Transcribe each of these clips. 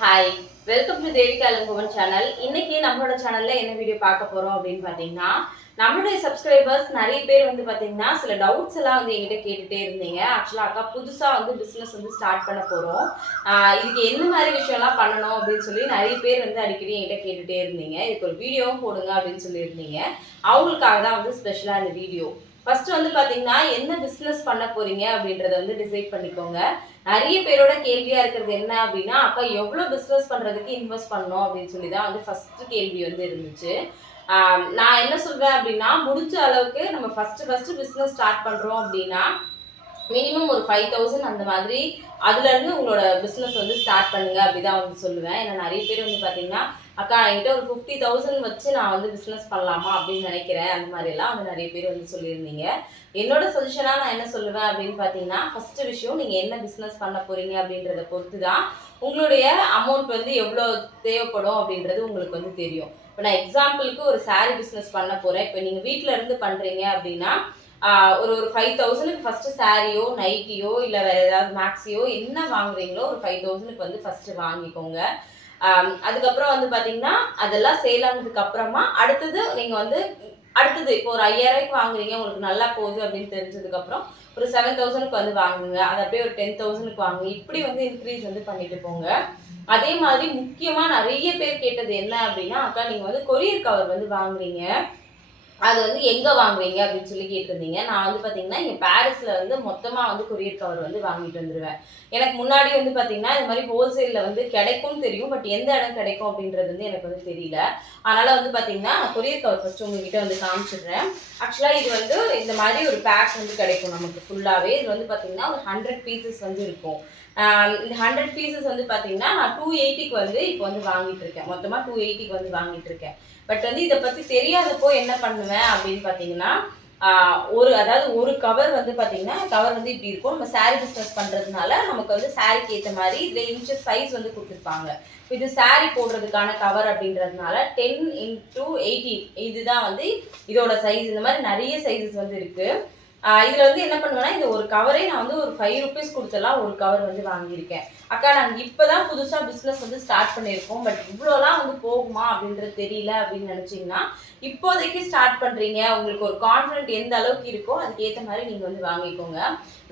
Hi welcome to Devika Alanguvan channel இன்னைக்கு நம்மளோட சேனல்ல என்ன வீடியோ பார்க்க போறோம் அப்படின்னு பாத்தீங்கன்னா நம்மளுடைய சப்ஸ்கிரைபர்ஸ் நிறைய பேர் வந்து பாத்தீங்கன்னா சில டவுட்ஸ் எல்லாம் வந்து என்கிட்ட கேட்டுட்டே இருந்தீங்க. ஆக்சுவலா அக்கா புதுசா வந்து பிசினஸ் வந்து ஸ்டார்ட் பண்ண போறோம். இதுக்கு என்ன மாதிரி விஷயம்லாம் பண்ணணும் அப்படின்னு சொல்லி நிறைய பேர் வந்து அடிக்கடி என்கிட்ட கேட்டுட்டே இருந்தீங்க. இதுக்கு ஒரு வீடியோவும் போடுங்க அப்படின்னு சொல்லியிருந்தீங்க. அவங்களுக்காக தான் வந்து ஸ்பெஷலா இந்த வீடியோ ஃபர்ஸ்ட் வந்து பாத்தீங்கன்னா என்ன பிசினஸ் பண்ண போறீங்க அப்படின்றத வந்து டிசைட் பண்ணிக்கோங்க. நிறைய பேரோட கேள்வியா இருக்கிறது என்ன அப்படின்னா அப்போ எவ்வளவு பிசினஸ் பண்றதுக்கு இன்வெஸ்ட் பண்ணணும்? அப்படின்னு சொல்லி தான் வந்து ஃபர்ஸ்ட் கேள்வி வந்து இருந்துச்சு. நான் என்ன சொல்கிறேன் அப்படின்னா முடிஞ்ச அளவுக்கு நம்ம ஃபர்ஸ்ட் ஃபர்ஸ்ட் பிசினஸ் ஸ்டார்ட் பண்றோம் அப்படின்னா மினிமம் ஒரு ஃபைவ் தௌசண்ட் அந்த மாதிரி அதுலேருந்து உங்களோட பிஸ்னஸ் வந்து ஸ்டார்ட் பண்ணுங்க அப்படிதான் வந்து சொல்லுவேன். ஏன்னா நிறைய பேர் வந்து பார்த்தீங்கன்னா அக்கா என்கிட்ட ஒரு ஃபிஃப்டி தௌசண்ட் வச்சு நான் வந்து பிஸ்னஸ் பண்ணலாமா அப்படின்னு நினைக்கிறேன். அந்த மாதிரி எல்லாம் வந்து நிறைய பேர் வந்து சொல்லியிருந்தீங்க. என்னோட சொல்யூஷனா நான் என்ன சொல்லுவேன் அப்படின்னு பார்த்தீங்கன்னா ஃபஸ்ட்டு விஷயம் நீங்கள் என்ன பிஸ்னஸ் பண்ண போகிறீங்க அப்படின்றத பொறுத்து தான் உங்களுடைய அமௌண்ட் வந்து எவ்வளோ தேவைப்படும் அப்படின்றது உங்களுக்கு வந்து தெரியும். இப்போ நான் எக்ஸாம்பிளுக்கு ஒரு saree பிஸ்னஸ் பண்ண போகிறேன் இப்போ நீங்கள் வீட்டில் இருந்து பண்ணுறீங்க அப்படின்னா ஒரு ஒரு ஃபைவ் தௌசண்ட்க்கு ஃபஸ்ட்டு சாரியோ நைட்டியோ இல்லை வேறு ஏதாவது மேக்ஸியோ என்ன வாங்குறீங்களோ ஒரு ஃபைவ் தௌசண்ட்க்கு வந்து ஃபஸ்ட்டு வாங்கிக்கோங்க. அதுக்கப்புறம் வந்து பார்த்தீங்கன்னா அதெல்லாம் சேல் ஆனதுக்கு அப்புறமா அடுத்தது நீங்கள் வந்து அடுத்தது இப்போ ஒரு ஐயாயிரூபாய்க்கு வாங்குறீங்க உங்களுக்கு நல்லா போகுது அப்படின்னு தெரிஞ்சதுக்கப்புறம் ஒரு செவன் தௌசண்ட்க்கு வந்து வாங்குங்க. அது அப்படியே ஒரு டென் தௌசண்ட்க்கு வாங்குங்க. இப்படி வந்து இன்க்ரீஸ் வந்து பண்ணிட்டு போங்க. அதே மாதிரி முக்கியமாக நிறைய பேர் கேட்டது என்ன அப்படின்னா அக்கா நீங்கள் வந்து கொரியர் கவர் வந்து வாங்குறீங்க. அது வந்து எங்கே வாங்குவீங்க அப்படின்னு சொல்லி கேட்டிருந்தீங்க. நான் வந்து பார்த்தீங்கன்னா இங்கே பாரிஸில் வந்து மொத்தமாக வந்து கொரியர் கவர் வந்து வாங்கிட்டு வந்துடுவேன் எனக்கு முன்னாடி வந்து பார்த்தீங்கன்னா இந்த மாதிரி ஹோல்சேலில் வந்து கிடைக்கும்னு தெரியும். பட் எந்த இடம் கிடைக்கும் அப்படின்றது வந்து எனக்கு வந்து தெரியல. அதனால் வந்து பார்த்தீங்கன்னா நான் கொரியர் கவர் ஃபஸ்ட்டு உங்ககிட்ட வந்து காமிச்சிடுறேன். ஆக்சுவலாக இது வந்து இந்த மாதிரி ஒரு பேக் வந்து கிடைக்கும் நமக்கு ஃபுல்லாகவே இது வந்து பார்த்தீங்கன்னா ஒரு ஹண்ட்ரட் பீசஸ் வந்து இருக்கும். இந்த ஹண்ட்ரட் பீசஸ் வந்து பார்த்தீங்கன்னா நான் டூ எயிட்டிக்கு வந்து இப்போ வந்து வாங்கிட்டு இருக்கேன் மொத்தமாக டூ எயிட்டிக்கு வந்து வாங்கிட்டு இருக்கேன் பட் வந்து இதை பற்றி தெரியாதப்போ என்ன பண்ணுவேன் அப்படின்னு பார்த்தீங்கன்னா ஒரு அதாவது ஒரு கவர் வந்து பார்த்தீங்கன்னா கவர் வந்து இப்படி இருக்கும். நம்ம சாரீ பிஸ்னஸ் பண்ணுறதுனால நமக்கு வந்து சாரிக்கு ஏற்ற மாதிரி இதில் இன்ச்சஸ் சைஸ் வந்து கொடுத்துருப்பாங்க. இது சாரீ போடுறதுக்கான கவர் அப்படின்றதுனால டென் இன்டூ எயிட்டீன் இதுதான் வந்து இதோட சைஸ் இந்த மாதிரி நிறைய சைஸஸ் வந்து இருக்குது இதில் வந்து என்ன பண்ணுவேன்னா இந்த ஒரு கவரே நான் வந்து ஒரு ஃபைவ் ருபீஸ் கொடுத்தெல்லாம் ஒரு கவர் வந்து வாங்கியிருக்கேன். அக்கா நாங்கள் இப்போ தான் புதுசாக பிஸ்னஸ் வந்து ஸ்டார்ட் பண்ணியிருக்கோம். பட் இவ்வளோலாம் வந்து போகுமா அப்படின்றது தெரியல அப்படின்னு நினச்சிங்கன்னா இப்போதைக்கு ஸ்டார்ட் பண்ணுறீங்க உங்களுக்கு ஒரு கான்ஃபிடென்ட் எந்த அளவுக்கு இருக்கோ அதுக்கேற்ற மாதிரி நீங்கள் வந்து வாங்கிக்கோங்க.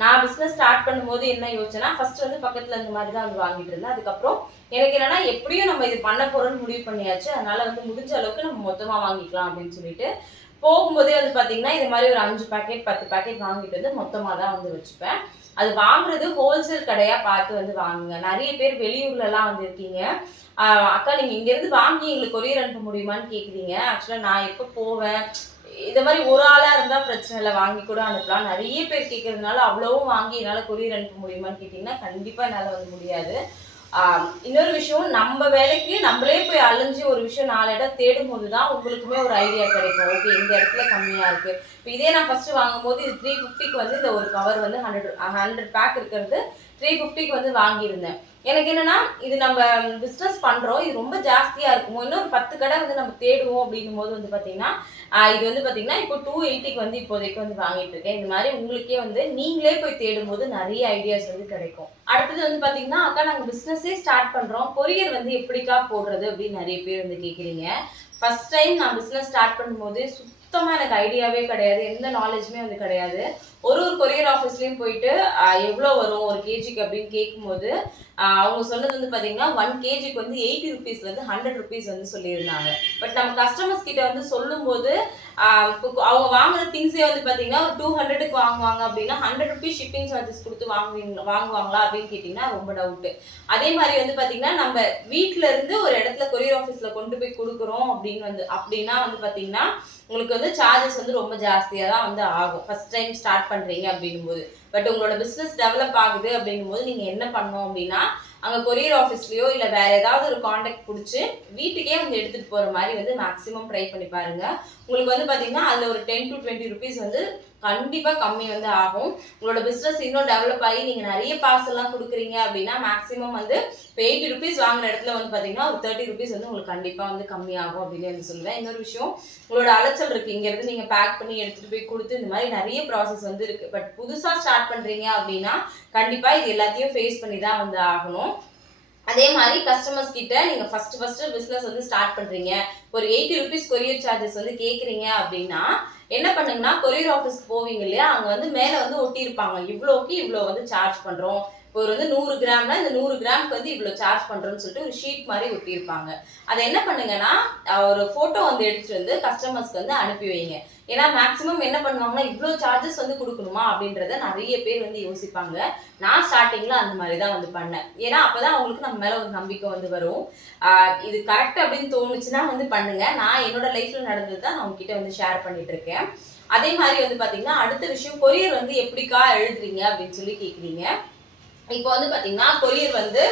நான் பிஸ்னஸ் ஸ்டார்ட் பண்ணும்போது என்ன யோசிச்சேன்னா ஃபர்ஸ்ட் வந்து பக்கத்தில் இந்த மாதிரி தான் வந்து வாங்கிட்டு இருந்தேன். அதுக்கப்புறம் எனக்கு என்னன்னா எப்படியும் நம்ம இது பண்ண போகிறோம்னு முடிவு பண்ணியாச்சு. அதனால வந்து முடிஞ்ச அளவுக்கு நம்ம மொத்தமாக வாங்கிக்கலாம் அப்படின்னு சொல்லிட்டு போகும்போதே வந்து பார்த்தீங்கன்னா இது மாதிரி ஒரு அஞ்சு பாக்கெட் பத்து பாக்கெட் வாங்கிட்டு வந்து மொத்தமாக தான் வந்து வச்சுப்பேன். அது வாங்குறது ஹோல்சேல் கடையாக பார்த்து வந்து வாங்குங்க. நிறைய பேர் வெளியூர்லலாம் வந்துருக்கீங்க வந்து இருக்கீங்க. அக்கா நீங்கள் இங்கேருந்து வாங்கி எங்களுக்கு கொரியர் அனுப்ப முடியுமான்னு கேட்குறீங்க ஆக்சுவலாக நான் எப்போ போவேன்? இதை மாதிரி ஒரு ஆளாக இருந்தால் பிரச்சனை இல்லை. வாங்கி கூட அனுப்பலாம். நிறைய பேர் கேட்கறதுனால அவ்வளவும் வாங்கி என்னால் கொரியர் அனுப்ப முடியுமான்னு கேட்டிங்கன்னா கண்டிப்பாக என்னால் வந்து முடியாது. இன்னொரு விஷயம் நம்ம வேலைக்கு நம்மளே போய் அலைஞ்சு ஒரு விஷயம் நாலு இடம் தேடும் போது தான் உங்களுக்குமே ஒரு ஐடியா கிடைக்கும். ஓகே இந்த இடத்துல கம்மியாக இருக்கு. இப்போ இதே நான் ஃபர்ஸ்ட் வாங்கும்போது இது த்ரீ ஃபிஃப்டிக்கு வந்து இந்த ஒரு கவர் வந்து ஹண்ட்ரட் ஹண்ட்ரட் பேக் இருக்கிறது த்ரீ ஃபிஃப்டிக்கு வந்து வாங்கியிருந்தேன். எனக்கு என்னன்னா இது நம்ம பிஸ்னஸ் பண்றோம். இது ரொம்ப ஜாஸ்தியா இருக்குமோ இன்னும் பத்து கடை வந்து நம்ம தேடுவோம் அப்படின்னும் போது வந்து பாத்தீங்கன்னா இது வந்து பார்த்தீங்கன்னா இப்போ டூ எயிட்டிக்கு வந்து இப்போதைக்கு வந்து வாங்கிட்டு இருக்கேன். இந்த மாதிரி உங்களுக்கே வந்து நீங்களே போய் தேடும்போது நிறைய ஐடியாஸ் வந்து கிடைக்கும். அடுத்தது வந்து பார்த்தீங்கன்னா அக்கா நாங்கள் பிஸ்னஸே ஸ்டார்ட் பண்ணுறோம் கொரியர் வந்து எப்படிக்கா போடுறது அப்படின்னு நிறைய பேர் வந்து கேட்குறீங்க ஃபர்ஸ்ட் டைம் நான் பிஸ்னஸ் ஸ்டார்ட் பண்ணும்போது சுத்தமாக எனக்கு ஐடியாவே கிடையாது. எந்த நாலேஜுமே வந்து கிடையாது. ஒரு ஒரு கொரியர் ஆஃபீஸ்லயும் போயிட்டு எவ்வளோ வரும் ஒரு கேஜிக்கு அப்படின்னு கேட்கும்போது அவங்க சொன்னது வந்து பார்த்தீங்கன்னா ஒன் கேஜிக்கு வந்து எயிட்டி ருபீஸ்ல இருந்து ஹண்ட்ரட் ருபீஸ் வந்து சொல்லியிருந்தாங்க. பட் நம்ம கஸ்டமர்ஸ் கிட்ட வந்து சொல்லும்போது இப்போ அவங்க வாங்குற திங்ஸே வந்து பார்த்தீங்கன்னா ஒரு டூ ஹண்ட்ரடுக்கு வாங்குவாங்க அப்படின்னா ஹண்ட்ரட் ருபீஸ் ஷிப்பிங் சார்ஜஸ் கொடுத்து வாங்குவீங்க வாங்குவாங்களா அப்படின்னு கேட்டிங்கன்னா ரொம்ப டவுட்டு அதே மாதிரி வந்து பார்த்தீங்கன்னா நம்ம வீட்டில் இருந்து ஒரு இடத்துல கொரியர் ஆஃபீஸ்ல கொண்டு போய் கொடுக்குறோம் அப்படின்னு வந்து அப்படின்னா வந்து பார்த்தீங்கன்னா உங்களுக்கு வந்து சார்ஜஸ் வந்து ரொம்ப ஜாஸ்தியாக தான் வந்து ஆகும். ஃபர்ஸ்ட் டைம் ஸ்டார்ட் பண்ணுறீங்க அப்படின்னும் போது பட் உங்களோட பிஸ்னஸ் டெவலப் ஆகுது அப்படின்னும் போது என்ன பண்ணணும் அப்படின்னா அங்கே கொரியர் ஆஃபீஸ்லேயோ இல்லை வேற ஏதாவது ஒரு காண்டாக்ட் பிடிச்சி வீட்டுக்கே வந்து எடுத்துட்டு போகிற மாதிரி வந்து மேக்ஸிமம் ட்ரை பண்ணி பாருங்க. உங்களுக்கு வந்து பார்த்தீங்கன்னா அதில் ஒரு டென் டு டுவெண்ட்டி ருபீஸ் வந்து கண்டிப்பாக கம்மி வந்து ஆகும். உங்களோட பிஸ்னஸ் இன்னும் டெவலப் ஆகி நீங்கள் நிறைய பார்சல்லாம் கொடுக்குறீங்க அப்படின்னா மேக்ஸிமம் வந்து இப்போ எயிட்டி ருபீஸ் வாங்குற இடத்துல வந்து பார்த்தீங்கன்னா ஒரு தேர்ட்டி ருபீஸ் வந்து உங்களுக்கு கண்டிப்பாக வந்து கம்மியாகும் அப்படின்னு வந்து சொல்லுவேன். இன்னொரு விஷயம் உங்களோட அலைச்சல் இருக்கு. இங்கேருந்து நீங்கள் பேக் பண்ணி எடுத்துகிட்டு போய் கொடுத்து இந்த மாதிரி நிறைய ப்ராசஸ் வந்து இருக்குது பட் புதுசாக ஸ்டார்ட் பண்ணுறீங்க அப்படின்னா கண்டிப்பாக இது எல்லாத்தையும் ஃபேஸ் பண்ணி தான் வந்து ஆகணும். அதே மாதிரி கஸ்டமர்ஸ் கிட்ட நீங்க ஃபர்ஸ்ட் ஃபர்ஸ்ட் பிசினஸ் வந்து ஸ்டார்ட் பண்றீங்க. ஒரு எயிட்டி ருபீஸ் கொரியர் சார்ஜஸ் வந்து கேட்குறீங்க அப்படின்னா என்ன பண்ணுங்கன்னா கொரியர் ஆஃபீஸ்க்கு போவீங்க இல்லையா? அங்க வந்து மேல வந்து ஒட்டியிருப்பாங்க. இவ்வளோக்கு இவ்வளோ வந்து சார்ஜ் பண்றோம். ஒரு வந்து நூறு கிராம்னா இந்த நூறு கிராம்க்கு வந்து இவ்வளோ சார்ஜ் பண்றோம்னு சொல்லிட்டு ஒரு ஷீட் மாதிரி ஒட்டியிருப்பாங்க. அதை என்ன பண்ணுங்கன்னா ஒரு போட்டோ வந்து எடுத்துட்டு வந்து கஸ்டமர்ஸ்க்கு வந்து அனுப்பி வைங்க. ஏன்னா மேக்ஸிமம் என்ன பண்ணுவாங்கன்னா இவ்வளோ சார்ஜஸ் வந்து கொடுக்கணுமா அப்படின்றத நிறைய பேர் வந்து யோசிப்பாங்க. நான் ஸ்டார்டிங்ல அந்த மாதிரி தான் வந்து பண்ணேன். ஏன்னா அப்பதான் அவங்களுக்கு நம்ம மேல ஒரு நம்பிக்கை வந்து வரும். இது கரெக்ட் அப்படின்னு தோணுச்சுன்னா வந்து பண்ணுங்க. நான் என்னோட லைஃப்ல நடந்தது தான் நான் உங்ககிட்ட வந்து ஷேர் பண்ணிட்டு இருக்கேன். அதே மாதிரி வந்து பாத்தீங்கன்னா அடுத்த விஷயம் கொரியர் வந்து எப்படிக்கா எழுதுறீங்க அப்படின்னு சொல்லி கேக்குறீங்க. இப்போ வந்து பாத்தீங்கன்னா கொரியர் வந்து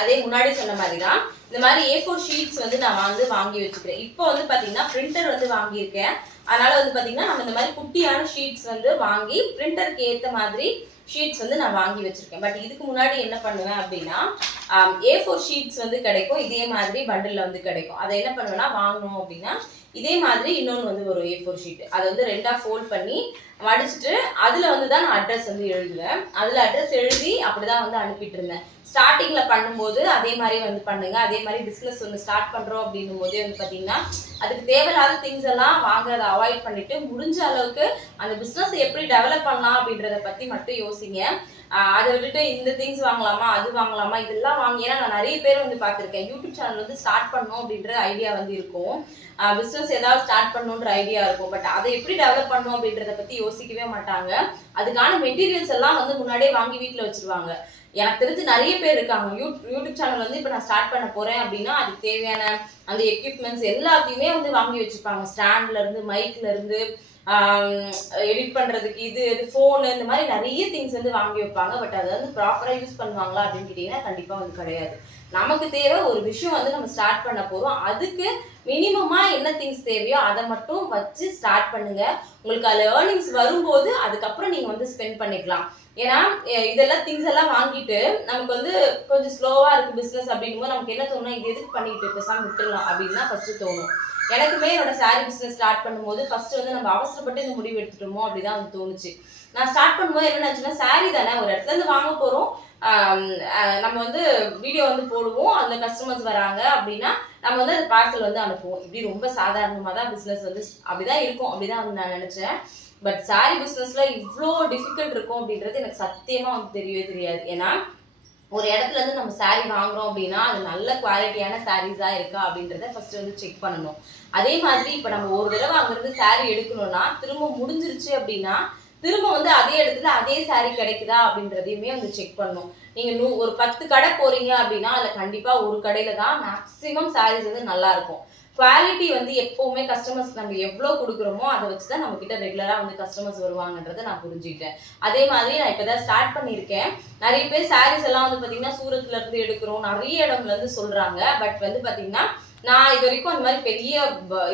அதே முன்னாடி சொன்ன மாதிரி தான் இந்த மாதிரி ஏ ஃபோர் ஷீட்ஸ் வந்து நான் வந்து வாங்கி வச்சுக்கிறேன். இப்போ வந்து பாத்தீங்கன்னா பிரிண்டர் வந்து வாங்கியிருக்கேன். அதனால வந்து பாத்தீங்கன்னா நம்ம இந்த மாதிரி குட்டியான ஷீட்ஸ் வந்து வாங்கி பிரிண்டருக்கு ஏத்த மாதிரி ஷீட்ஸ் வந்து நான் வாங்கி வச்சிருக்கேன். பட் இதுக்கு முன்னாடி என்ன பண்ணுவேன் அப்படின்னா ஏ ஃபோர் ஷீட்ஸ் வந்து கிடைக்கும். இதே மாதிரி பண்டில் வந்து கிடைக்கும். அதை என்ன பண்ணுவேன்னா வாங்கணும் அப்படின்னா இதே மாதிரி இன்னொன்று வந்து ஒரு ஏ ஃபோர் ஷீட் அதை வந்து ரெண்டாக ஃபோல்ட் பண்ணி மடிச்சுட்டு அதில் வந்து தான் நான் அட்ரஸ் வந்து எழுதுவேன். அதில் அட்ரஸ் எழுதி அப்படிதான் வந்து அனுப்பிட்டு இருந்தேன். ஸ்டார்டிங்ல பண்ணும்போது அதே மாதிரி வந்து பண்ணுங்க. அதே மாதிரி பிசினஸ் வந்து ஸ்டார்ட் பண்றோம் அப்படின்னும் போதே வந்து பாத்தீங்கன்னா அதுக்கு தேவையில்லாத திங்ஸ் எல்லாம் வாங்குறத அவாய்ட் பண்ணிட்டு முடிஞ்ச அளவுக்கு அந்த பிசினஸ் எப்படி டெவலப் பண்ணலாம் அப்படின்றத பத்தி மட்டும் யோசிங்க. அதை விட்டுட்டு இந்த திங்ஸ் வாங்கலாமா அது வாங்கலாமா இதெல்லாம் வாங்கி ஏன்னா நான் நிறைய பேர் வந்து பார்த்துருக்கேன். யூடியூப் சேனல் வந்து ஸ்டார்ட் பண்ணணும் அப்படின்ற ஐடியா வந்து இருக்கும். பிஸ்னஸ் ஏதாவது ஸ்டார்ட் பண்ணணுன்ற ஐடியா இருக்கும். பட் அதை எப்படி டெவலப் பண்ணணும் அப்படின்றத பத்தி யோசிக்கவே மாட்டாங்க. அதுக்கான மெட்டீரியல்ஸ் எல்லாம் வந்து முன்னாடியே வாங்கி வீட்டில் வச்சிருவாங்க. எனக்கு தெரிஞ்சு நிறைய பேர் இருக்காங்க. யூ யூடியூப் சேனல் வந்து இப்போ நான் ஸ்டார்ட் பண்ண போகிறேன் அப்படின்னா அதுக்கு தேவையான அந்த எக்யூப்மெண்ட்ஸ் எல்லாத்தையுமே வந்து வாங்கி வச்சுருப்பாங்க. ஸ்டாண்ட்லேருந்து மைக்லேருந்து எடிட் பண்ணுறதுக்கு இது இது ஃபோனு இந்த மாதிரி நிறைய திங்ஸ் வந்து வாங்கி வைப்பாங்க. பட் அதை வந்து ப்ராப்பராக யூஸ் பண்ணுவாங்களா அப்படின்னு கேட்டிங்கன்னா கண்டிப்பாக வந்து கிடையாது. நமக்கு தேவை ஒரு விஷயம் வந்து நம்ம ஸ்டார்ட் பண்ண போகிறோம் அதுக்கு மினிமமாக என்ன திங்ஸ் தேவையோ அதை மட்டும் வச்சு ஸ்டார்ட் பண்ணுங்கள் உங்களுக்கு அதில் ஏர்னிங்ஸ் வரும்போது அதுக்கப்புறம் நீங்கள் வந்து ஸ்பெண்ட் பண்ணிக்கலாம். ஏன்னா இதெல்லாம் திங்ஸ் எல்லாம் வாங்கிட்டு நமக்கு வந்து கொஞ்சம் ஸ்லோவாக இருக்குது பிஸ்னஸ் அப்படிங்கும்போது நமக்கு என்ன தோணும் இது எதுக்கு பண்ணிட்டு பேசாம விட்டுடலாம் அப்படின்னு தான் ஃபஸ்ட்டு தோணும். எனக்குமே என்னோட சாரீ பிஸ்னஸ் ஸ்டார்ட் பண்ணும்போது ஃபர்ஸ்ட் வந்து நம்ம அவசரப்பட்டு இந்த முடிவு எடுத்துட்டோமோ அப்படிதான் வந்து தோணுச்சு. நான் ஸ்டார்ட் பண்ணும்போது என்ன நினைச்சுன்னா சாரி தானே ஒரு இடத்துல இருந்து வாங்க போகிறோம் நம்ம வந்து வீடியோ வந்து போடுவோம். அந்த கஸ்டமர்ஸ் வராங்க அப்படின்னா நம்ம வந்து அந்த பார்சல் வந்து அனுப்புவோம். இப்படி ரொம்ப சாதாரணமாக தான் பிஸ்னஸ் வந்து அப்படிதான் இருக்கும். அப்படிதான் வந்து நான் நினச்சேன். பட் சாரி பிஸ்னஸ்ல இவ்வளோ டிஃபிகல்ட் இருக்கும் அப்படின்றது எனக்கு சத்தியமா வந்து தெரியவே தெரியாது. ஏன்னா ஒரு இடத்துல இருந்து நம்ம saree வாங்குறோம் அப்படின்னா அது நல்ல குவாலிட்டியான சாரீஸா இருக்கா அப்படின்றத ஃபர்ஸ்ட் வந்து செக் பண்ணணும். அதே மாதிரி இப்போ நம்ம ஒரு தடவை அங்கிருந்து saree எடுக்கணும்னா திரும்ப முடிஞ்சிருச்சு அப்படின்னா திரும்ப வந்து அதே இடத்துல அதே saree கிடைக்குதா அப்படின்றதையுமே வந்து செக் பண்ணணும். நீங்க நூ ஒரு பத்து கடை போறீங்க அப்படின்னா அதுல கண்டிப்பா ஒரு கடையில தான் மேக்ஸிமம் சாரீஸ் வந்து நல்லா இருக்கும். குவாலிட்டி வந்து எப்போவுமே கஸ்டமர்ஸ்க்கு நம்ம எவ்வளோ கொடுக்குறோமோ அதை வச்சு தான் நம்மக்கிட்ட ரெகுலராக வந்து கஸ்டமர்ஸ் வருவாங்கன்றதை நான் புரிஞ்சுக்கிட்டேன். அதே மாதிரி நான் இப்போ தான் ஸ்டார்ட் பண்ணியிருக்கேன். நிறைய பேர் சாரீஸ் எல்லாம் வந்து பார்த்தீங்கன்னா சூரத்துலேருந்து எடுக்கிறோம். நிறைய இடம்லேருந்து சொல்கிறாங்க பட் வந்து பார்த்தீங்கன்னா நான் இது வரைக்கும் அந்த மாதிரி பெரிய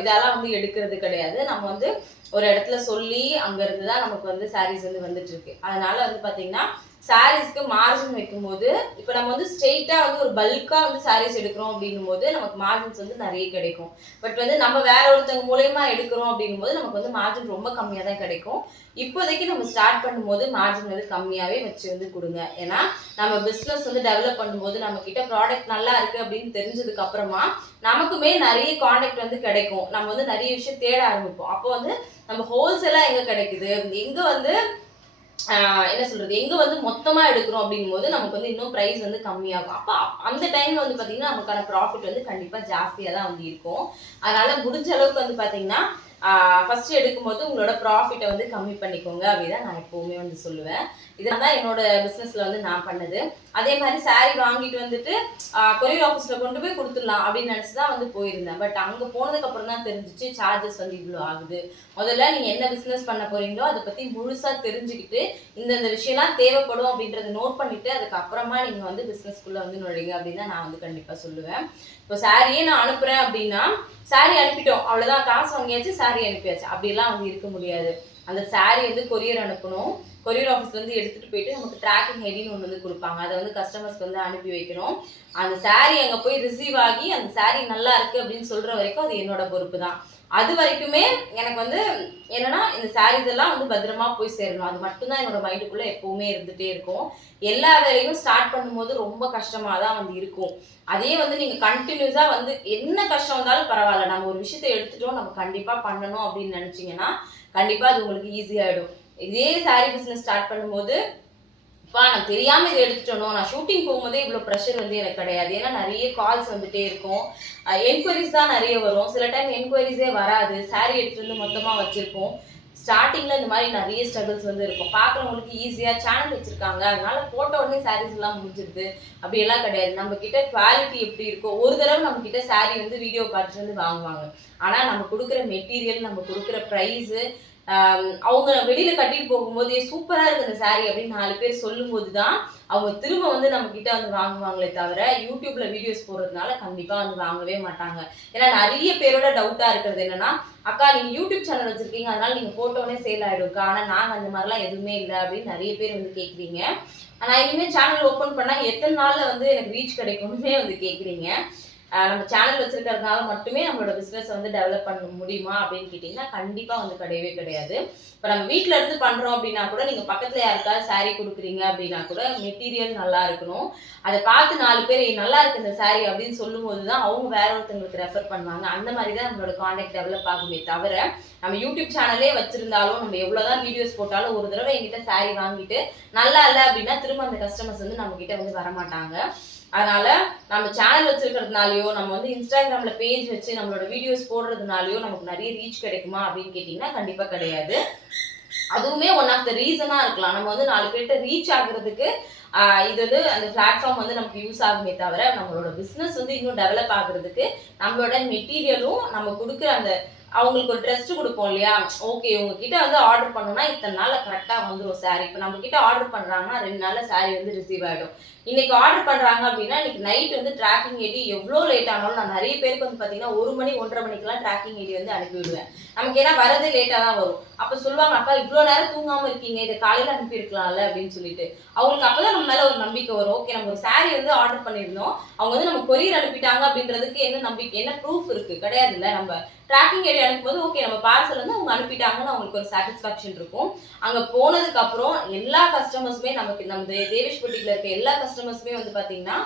இதெல்லாம் வந்து எடுக்கிறது கிடையாது. நம்ம வந்து ஒரு இடத்துல சொல்லி அங்கேருந்து தான் நமக்கு வந்து சாரீஸ் வந்து வந்துட்டு இருக்கு. அதனால வந்து பார்த்தீங்கன்னா சாரீஸ்க்கு மார்ஜின் வைக்கும்போது இப்போ நம்ம வந்து ஸ்ட்ரெயிட்டாக வந்து ஒரு பல்காக வந்து சாரீஸ் எடுக்கிறோம் அப்படின்னும் போது நமக்கு மார்ஜின்ஸ் வந்து நிறைய கிடைக்கும். பட் வந்து நம்ம வேற ஒருத்தவங்க மூலயமா எடுக்கிறோம் அப்படின்னும் போது நமக்கு வந்து மார்ஜின் ரொம்ப கம்மியாக தான் கிடைக்கும். இப்போதைக்கு நம்ம ஸ்டார்ட் பண்ணும்போது மார்ஜின் வந்து கம்மியாகவே வச்சு வந்து கொடுங்க. ஏன்னா நம்ம பிஸ்னஸ் வந்து டெவலப் பண்ணும்போது நம்ம கிட்ட ப்ராடக்ட் நல்லா இருக்கு அப்படின்னு தெரிஞ்சதுக்கு அப்புறமா நமக்குமே நிறைய காண்டாக்ட் வந்து கிடைக்கும். நம்ம வந்து நிறைய விஷயம் தேட ஆரம்பிப்போம். அப்போ வந்து நம்ம ஹோல்சேலாக எங்கே கிடைக்குது? எங்கே வந்து என்ன சொல்றது? எங்க வந்து மொத்தமா எடுக்கிறோம் அப்படிங்கும்போது நமக்கு வந்து இன்னும் ப்ரைஸ் வந்து கம்மியாகும். அப்போ அந்த டைம்ல வந்து பாத்தீங்கன்னா நமக்கான ப்ராஃபிட் வந்து கண்டிப்பா ஜாஸ்தியா தான் வந்து இருக்கும். அதனால முடிஞ்ச அளவுக்கு வந்து பாத்தீங்கன்னா ஃபர்ஸ்ட் எடுக்கும்போது உங்களோட ப்ராஃபிட்டை வந்து கம்மி பண்ணிக்கோங்க அப்படிதான் நான் எப்பவுமே வந்து சொல்லுவேன். இதெல்லாம் தான் என்னோட பிஸ்னஸில் வந்து நான் பண்ணது. அதே மாதிரி saree வாங்கிட்டு வந்துட்டு கொரியர் ஆஃபீஸ்ல கொண்டு போய் கொடுத்துடலாம் அப்படின்னு நினச்சி தான் வந்து போயிருந்தேன். பட் அங்க போனதுக்கு அப்புறம் தான் தெரிஞ்சிச்சு சார்ஜஸ் வந்து இவ்வளோ ஆகுது. முதல்ல நீங்க என்ன பிஸ்னஸ் பண்ண போறீங்களோ அதை பத்தி முழுசா தெரிஞ்சுக்கிட்டு இந்தந்த விஷயம்லாம் தேவைப்படும் அப்படின்றத நோட் பண்ணிட்டு அதுக்கப்புறமா நீங்க வந்து பிஸ்னஸ்க்குள்ள வந்து நுழைங்க அப்படின்னு தான் நான் வந்து கண்டிப்பா சொல்லுவேன். இப்போ சாரியே நான் அனுப்புறேன் அப்படின்னா சாரி அனுப்பிட்டோம். அவ்வளவுதான். காசு வாங்கியாச்சு சாரி அனுப்பியாச்சு. அப்படிலாம் வந்து இருக்க முடியாது. அந்த சாரீ வந்து கொரியர் அனுப்பணும். கொரியர் ஆஃபீஸ்லேருந்து எடுத்துகிட்டு போயிட்டு நமக்கு ட்ராக்கிங் ஹெடின்னு ஒன்று வந்து கொடுப்பாங்க. அதை வந்து கஸ்டமர்ஸ்க்கு வந்து அனுப்பி வைக்கணும். அந்த சாரீ அங்கே போய் ரிசீவ் ஆகி அந்த சாரீ நல்லா இருக்குது அப்படின்னு சொல்கிற வரைக்கும் அது என்னோட பொறுப்பு தான் அது வரைக்குமே எனக்கு வந்து என்னன்னா இந்த சாரீஸ் எல்லாம் வந்து பத்திரமா போய் சேரணும். அது மட்டும்தான் என்னோட மைண்டுக்குள்ள எப்பவுமே இருந்துட்டே இருக்கும். எல்லா வேலையும் ஸ்டார்ட் பண்ணும்போது ரொம்ப கஷ்டமா தான் வந்து இருக்கும். அதே வந்து நீங்க கண்டினியூஸா வந்து என்ன கஷ்டம் வந்தாலும் பரவாயில்ல. நம்ம ஒரு விஷயத்த எடுத்துட்டோம் நம்ம கண்டிப்பா பண்ணணும் அப்படின்னு நினைச்சீங்கன்னா கண்டிப்பா அது உங்களுக்கு ஈஸியாயிடும் இதே சாரி பிசினஸ் ஸ்டார்ட் பண்ணும்போது பா நான் தெரியாம இதை எடுத்துட்டோம் நான் ஷூட்டிங் போகும்போதே இவ்வளோ ப்ரெஷர் வந்து எனக்கு கிடையாது. ஏன்னா நிறைய கால்ஸ் வந்துட்டே இருக்கும். என்கொயரிஸ் தான் நிறைய வரும். சில டைம் என்கொயரிஸே வராது. saree எடுத்துட்டு வந்து மொத்தமாக வச்சிருப்போம். ஸ்டார்டிங்கில் இந்த மாதிரி நிறைய ஸ்ட்ரகிள்ஸ் வந்து இருக்கும். பார்க்குறவங்களுக்கு ஈஸியாக சேனல் வச்சுருக்காங்க. அதனால போட்ட உடனே சாரீஸ் எல்லாம் முடிஞ்சிருது. அப்படியெல்லாம் கிடையாது. நம்ம கிட்ட குவாலிட்டி எப்படி இருக்கோ ஒரு தடவை நம்ம கிட்ட சாரீ வந்து வீடியோ பார்த்துட்டு வந்து வாங்குவாங்க. ஆனால் நம்ம கொடுக்குற மெட்டீரியல் நம்ம கொடுக்குற ப்ரைஸு அவங்க வெளியில கட்டிட்டு போகும்போது சூப்பரா இருக்கு அந்த சாரி அப்படின்னு நாலு பேர் சொல்லும்போது தான் அவங்க திரும்ப வந்து நம்ம கிட்ட வந்து வாங்குவாங்களே தவிர யூடியூப்ல வீடியோஸ் போடுறதுனால கண்டிப்பா வந்து வாங்கவே மாட்டாங்க. ஏன்னா நிறைய பேரோட டவுட்டா இருக்கிறது என்னன்னா அக்கா நீங்க யூடியூப் சேனல் வச்சிருக்கீங்க அதனால நீங்க போட்டோன்னே சேல் ஆயிடும்க்கா ஆனா நாங்க அந்த மாதிரிலாம் எதுவுமே இல்லை அப்படின்னு நிறைய பேர் வந்து கேக்குறீங்க. நான் இனிமேல் சேனல் ஓப்பன் பண்ணா எத்தனை நாள்ல வந்து எனக்கு ரீச் கிடைக்கும்னே வந்து கேக்குறீங்க. நம்ம சேனல் வச்சிருக்கிறதுனால மட்டுமே நம்மளோட பிஸ்னஸை வந்து டெவலப் பண்ண முடியுமா அப்படின்னு கேட்டிங்கன்னா கண்டிப்பாக வந்து கிடையவே கிடையாது. இப்போ நம்ம வீட்டில் இருந்து பண்ணுறோம் அப்படின்னா கூட நீங்கள் பக்கத்தில் யாருக்காவது சாரீ கொடுக்குறீங்க அப்படின்னா கூட மெட்டீரியல் நல்லா இருக்கணும். அதை பார்த்து நாலு பேர் நல்லா இருக்கு இந்த சாரீ அப்படின்னு சொல்லும்போது தான் அவங்க வேற ஒருத்தவங்களுக்கு ரெஃபர் பண்ணுவாங்க. அந்த மாதிரி தான் நம்மளோட காண்டாக்ட் டெவலப் ஆகுமே தவிர நம்ம யூடியூப் சேனலே வச்சிருந்தாலும் நம்ம எவ்வளவுதான் வீடியோஸ் போட்டாலும் ஒரு தடவை எங்கிட்ட சாரீ வாங்கிட்டு நல்லா இல்லை அப்படின்னா திரும்ப அந்த கஸ்டமர்ஸ் வந்து நம்மக்கிட்ட வந்து வரமாட்டாங்க. அதனால நம்ம சேனல் வச்சிருக்கிறதுனாலயோ நம்ம வந்து இன்ஸ்டாகிராம்ல பேஜ் வச்சு நம்மளோட வீடியோஸ் போடுறதுனாலயோ நமக்கு நிறைய ரீச் கிடைக்குமா அப்படின்னு கேட்டிங்கன்னா கண்டிப்பா கிடையாது. அதுவுமே ஒன் ஆஃப் த ரீசனா இருக்கலாம். நம்ம வந்து நாலு பேர்கிட்ட ரீச் ஆகுறதுக்கு இது வந்து அந்த பிளாட்ஃபார்ம் வந்து நமக்கு யூஸ் ஆகுமே தவிர நம்மளோட பிஸ்னஸ் வந்து இன்னும் டெவலப் ஆகுறதுக்கு நம்மளோட மெட்டீரியலும் நம்ம கொடுக்குற அந்த அவங்களுக்கு ஒரு ட்ரெஸ்ட் கொடுப்போம் இல்லையா? ஓகே உங்ககிட்ட வந்து ஆர்டர் பண்ணோம்னா இத்தனை நாள் கரெக்டாக வந்துடும் சாரி இப்போ நம்ம கிட்ட ஆர்டர் பண்ணுறாங்கன்னா ரெண்டு நாளில் சாரி வந்து ரிசீவ் ஆகிடும் இன்னைக்கு ஆர்டர் பண்றாங்க அப்படின்னா இன்னைக்கு நைட் வந்து ட்ராக்கிங் ஐடி எவ்வளோ லேட் ஆனாலும் நான் நிறைய பேருக்கு வந்து பார்த்தீங்கன்னா ஒரு மணி ஒன்றரை மணிக்கெல்லாம் ட்ராக்கிங் ஐடி வந்து அனுப்பிவிடுவேன் நமக்கு ஏன்னா வரது லேட்டாக தான் வரும். அப்போ சொல்லுவாங்க அக்கா இவ்வளோ நேரம் தூங்காம இருக்கீங்க இதை காலையில் அனுப்பியிருக்கலாம்ல அப்படின்னு சொல்லிட்டு. அவங்களுக்கு அப்போ தான் நம்ம மேலே ஒரு நம்பிக்கை வரும். ஓகே நம்ம ஒரு saree வந்து ஆர்டர் பண்ணியிருந்தோம். அவங்க வந்து நம்ம கொரியர் அனுப்பிட்டாங்க அப்படின்றதுக்கு என்ன நம்பிக்கை என்ன ப்ரூஃப் இருக்கு? கிடையாதுல்ல. நம்ம ட்ராக்கிங் ஐடி அனுப்பும்போது ஓகே நம்ம பார்சல் வந்து அவங்க அனுப்பிட்டாங்கன்னு அவங்களுக்கு ஒரு சாட்டிஸ்ஃபேக்ஷன் இருக்கும். அங்கே போனதுக்கப்புறம் எல்லா கஸ்டமர்ஸுமே நமக்கு நம்ம தேவேஷ் பொட்டிக்ல இருக்க எல்லா கஸ்டமர்ஸுமே வந்து பார்த்தீங்கன்னா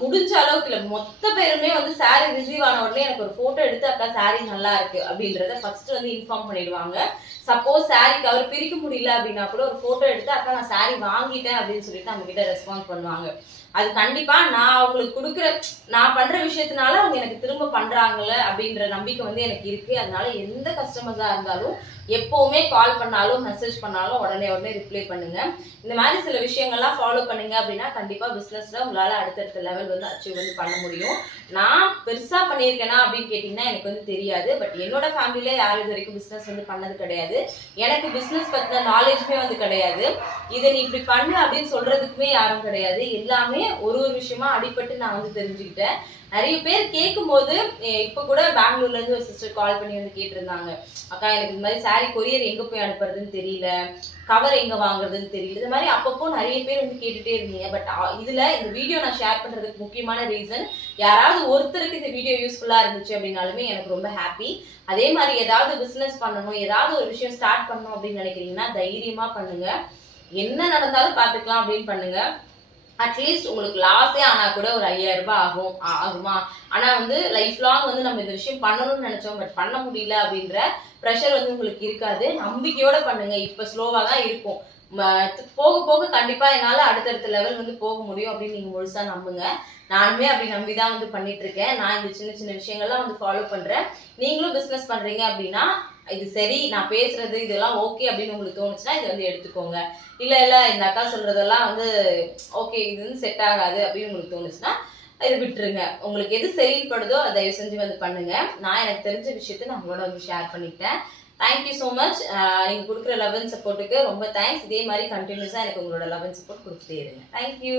முடிஞ்ச அளவுக்கு இல்லை. மொத்த பேருமே வந்து சாரீ ரிசீவ் ஆன உடனே எனக்கு ஒரு ஃபோட்டோ எடுத்து அக்கா சாரீ நல்லா இருக்கு. அப்படின்றத ஃபர்ஸ்ட் வந்து இன்ஃபார்ம் பண்ணிடுவாங்க. சப்போஸ் சாரீக்கு அவர் பிரிக்க முடியல அப்படின்னா கூட ஒரு ஃபோட்டோ எடுத்து அக்கா நான் சாரீ வாங்கிட்டேன் அப்படின்னு சொல்லிட்டு நம்ம கிட்ட ரெஸ்பான்ஸ் பண்ணுவாங்க. அது கண்டிப்பா நான் அவங்களுக்கு கொடுக்குற நான் பண்ற விஷயத்தினால அவங்க எனக்கு திரும்ப பண்றாங்கல்ல அப்படின்ற நம்பிக்கை வந்து எனக்கு இருக்கு. அதனால எந்த கஸ்டமர்ஸா இருந்தாலும் எப்பவுமே கால் பண்ணாலும் மெசேஜ் பண்ணாலும் உடனே உடனே ரிப்ளை பண்ணுங்க. இந்த மாதிரி சில விஷயங்கள்லாம் ஃபாலோ பண்ணுங்க அப்படின்னா கண்டிப்பா பிசினஸ்ல உங்களால அடுத்தடுத்த லெவல் வந்து அச்சீவ் வந்து பண்ண முடியும். நான் பெருசா பண்ணியிருக்கேனா அப்படின்னு கேட்டீங்கன்னா எனக்கு வந்து தெரியாது. பட் என்னோட ஃபேமிலியில யாரும் இது வரைக்கும் பிசினஸ் வந்து பண்ணது கிடையாது. எனக்கு பிசினஸ் பத்தின நாலேஜ்மே வந்து கிடையாது. இதை நீ இப்படி பண்ணு அப்படின்னு சொல்றதுக்குமே யாரும் கிடையாது. எல்லாமே ஒரு ஒரு விஷயமா அடிபட்டு நான் வந்து தெரிஞ்சுக்கிட்டேன். நிறைய பேர் கேட்கும்போது இப்போ கூட பெங்களூர்ல இருந்து ஒரு சிஸ்டர் கால் பண்ணி வந்து கேட்டிருந்தாங்க. அக்கா எனக்கு இந்த மாதிரி சாரி கொரியர் எங்க போய் அனுப்புறதுன்னு தெரியல. கவர் எங்க வாங்குறதுன்னு தெரியல. இது மாதிரி அப்பப்போ நிறைய பேர் வந்து கேட்டுட்டே இருந்தீங்க. பட் இதுல இந்த வீடியோ நான் ஷேர் பண்றதுக்கு முக்கியமான ரீசன் யாராவது ஒருத்தருக்கு இந்த வீடியோ யூஸ்ஃபுல்லா இருந்துச்சு அப்படின்னாலுமே எனக்கு ரொம்ப ஹாப்பி அதே மாதிரி ஏதாவது பிசினஸ் பண்ணணும் ஏதாவது ஒரு விஷயம் ஸ்டார்ட் பண்ணணும் அப்படின்னு நினைக்கிறீங்கன்னா தைரியமா பண்ணுங்க. என்ன நடந்தாலும் பார்த்துக்கலாம் அப்படின்னு பண்ணுங்க. அட்லீஸ்ட் உங்களுக்கு லாஸே ஆனால் கூட ஒரு ஐயாயிரம் ரூபாய் ஆகும். ஆகுமா? ஆனால் வந்து லைஃப் லாங் வந்து நம்ம இந்த விஷயம் பண்ணணும்னு நினச்சோம் பட் பண்ண முடியல அப்படின்ற ப்ரெஷர் வந்து உங்களுக்கு இருக்காது. நம்பிக்கையோட பண்ணுங்க. இப்போ ஸ்லோவாக தான் இருக்கும் போக போக கண்டிப்பாக என்னால் அடுத்தடுத்த லெவல் வந்து போக முடியும் அப்படின்னு நீங்கள் முழுசாக நம்புங்க. நானுமே அப்படி நம்பி தான் வந்து பண்ணிட்டு இருக்கேன். நான் இந்த சின்ன சின்ன விஷயங்கள்லாம் வந்து ஃபாலோ பண்ணுறேன் நீங்களும் பிஸ்னஸ் பண்ணுறீங்க அப்படின்னா இது சரி நான் பேசுறது இதெல்லாம் ஓகே அப்படின்னு உங்களுக்கு தோணுச்சுன்னா இதை வந்து எடுத்துக்கோங்க. இல்ல இல்ல இந்த அக்கா சொல்றதெல்லாம் வந்து ஓகே இது வந்து செட் ஆகாது அப்படின்னு உங்களுக்கு தோணுச்சுன்னா இதை விட்டுருங்க. உங்களுக்கு எது சரிப்படுதோ அதை தயவு செஞ்சு வந்து பண்ணுங்க. நான் எனக்கு தெரிஞ்ச விஷயத்த நான் உங்களோட வந்து ஷேர் பண்ணிட்டேன் தேங்க்யூ ஸோ மச் நீங்கள் கொடுக்குற லவ் அண்ட் சப்போர்ட்டுக்கு ரொம்ப தேங்க்ஸ் இதே மாதிரி கண்டினியூஸாக எனக்கு உங்களோட லவ் அண்ட் சப்போர்ட் கொடுத்துட்டே இருங்க. தேங்க்யூ